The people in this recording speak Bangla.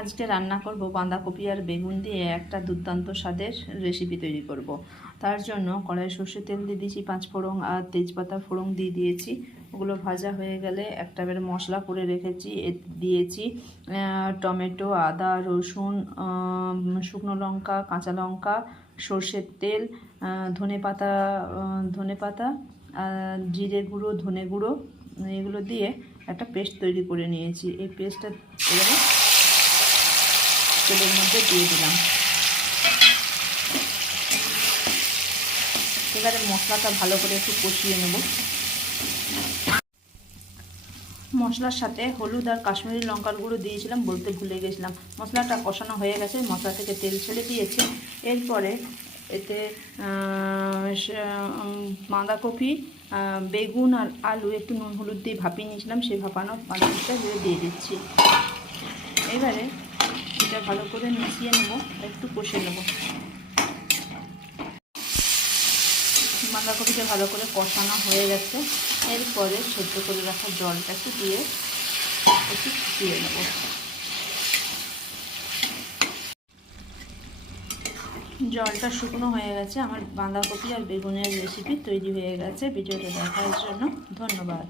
আজকে রান্না করব বাঁধাকপি আর বেগুন দিয়ে একটা দুর্দান্ত স্বাদের রেসিপি তৈরি করব। তার জন্য কড়াই সর্ষের তেল দিয়ে দিয়েছি, 5 ফোড়ন আর তেজপাতা ফোড়ন দিয়ে দিয়েছি। ওগুলো ভাজা হয়ে গেলে একটা বের মশলা করে রেখেছি, দিয়েছি টমেটো, আদা, রসুন, শুকনো লঙ্কা, কাঁচা লঙ্কা, সর্ষের তেল, ধনেপাতা, জিরে গুঁড়ো, ধনে গুঁড়ো, এগুলো দিয়ে একটা পেস্ট তৈরি করে নিয়েছি। এই পেস্টটা এবারে তেলের মধ্যে দিয়ে দিলাম। এবারে মশলাটা ভালো করে একটু কষিয়ে নেব। মশলার সাথে হলুদ আর কাশ্মীরি লঙ্কার গুঁড়ো দিয়েছিলাম, বলতে ভুলে গেছিলাম। মশলাটা কষানো হয়ে গেছে, মশলা থেকে তেল ছেড়ে দিয়েছে। এরপরে এতে বাঁধাকপি, বেগুন আর আলু একটু নুন হলুদ দিয়ে ভাপিয়ে নিয়েছিলাম, সেই ভাপানো বাঁধাকপিটা দিয়ে দিচ্ছি। এবারে এটা ভালো করে মিশিয়ে নেব, একটু কষে নেব। বাঁধাকপিটা ভালো করে কষানো হয়ে গেছে। এরপরে সেদ্ধ করে রাখা জলটা একটু দিয়ে একটু ফুটিয়ে নেব। জলটা শুকনো হয়ে গেছে, আমার বাঁধাকপি আর বেগুনের রেসিপি তৈরি হয়ে গেছে। ভিডিওটা দেখার জন্য ধন্যবাদ।